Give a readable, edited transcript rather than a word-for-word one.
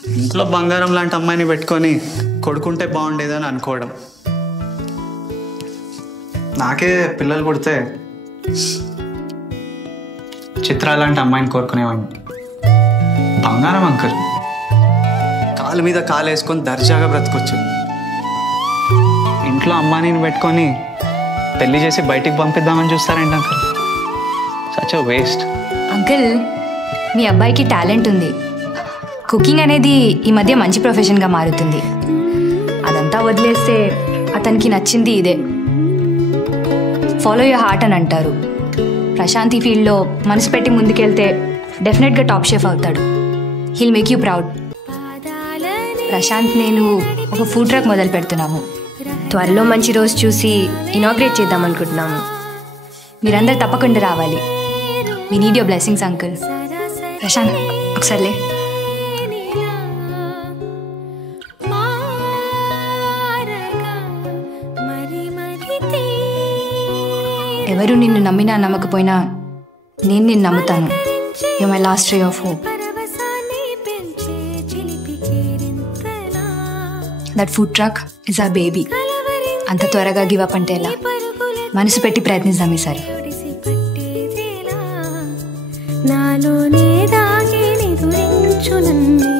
ఇంట్లో బంగారం లాంటి అమ్మాయిని పెట్టుకొని కొడుకుంటే బాగుండేదని అనుకోవడం. నాకే పిల్లలు పుడితే చిత్ర లాంటి అమ్మాయిని కోరుకునేవాడిని. బంగారం అంకుల్, కాలు మీద కాలు వేసుకొని దర్జాగా బ్రతకొచ్చు. ఇంట్లో అమ్మాయిని పెట్టుకొని పెళ్లి చేసి బయటికి పంపిద్దామని చూస్తారండి uncle. Such a waste. Uncle, మీ అబ్బాయికి టాలెంట్ ఉంది. కుకింగ్ అనేది ఈ మధ్య మంచి ప్రొఫెషన్గా మారుతుంది. అదంతా వదిలేస్తే అతనికి నచ్చింది ఇదే. ఫాలో యువర్ హార్ట్ అని అంటారు. ప్రశాంతి ఫీల్డ్లో మనసు పెట్టి ముందుకెళ్తే డెఫినెట్గా టాప్ షెఫ్ అవుతాడు. He'll make you proud. Prashanth నేను ఒక ఫుడ్ ట్రక్ మొదలు పెడుతున్నాము. త్వరలో మంచి రోజు చూసి ఇనాగ్రేట్ చేద్దాం అనుకుంటున్నాము. మీరందరూ తప్పకుండా రావాలి. We need your blessings uncle. Prashant ఒకసారిలే. ఎవరు నిన్ను నమ్మినా నమ్మకపోయినా నేను నిన్ను నమ్ముతాను. You my last ray of hope. That food truck is a baby. అంత త్వరగా గివ్ అప్ అంటే ఎలా? మనసు పెట్టి ప్రయత్నిద్దాం ఈసారి. నాలోనే దాగి నిదురించు నన్ను.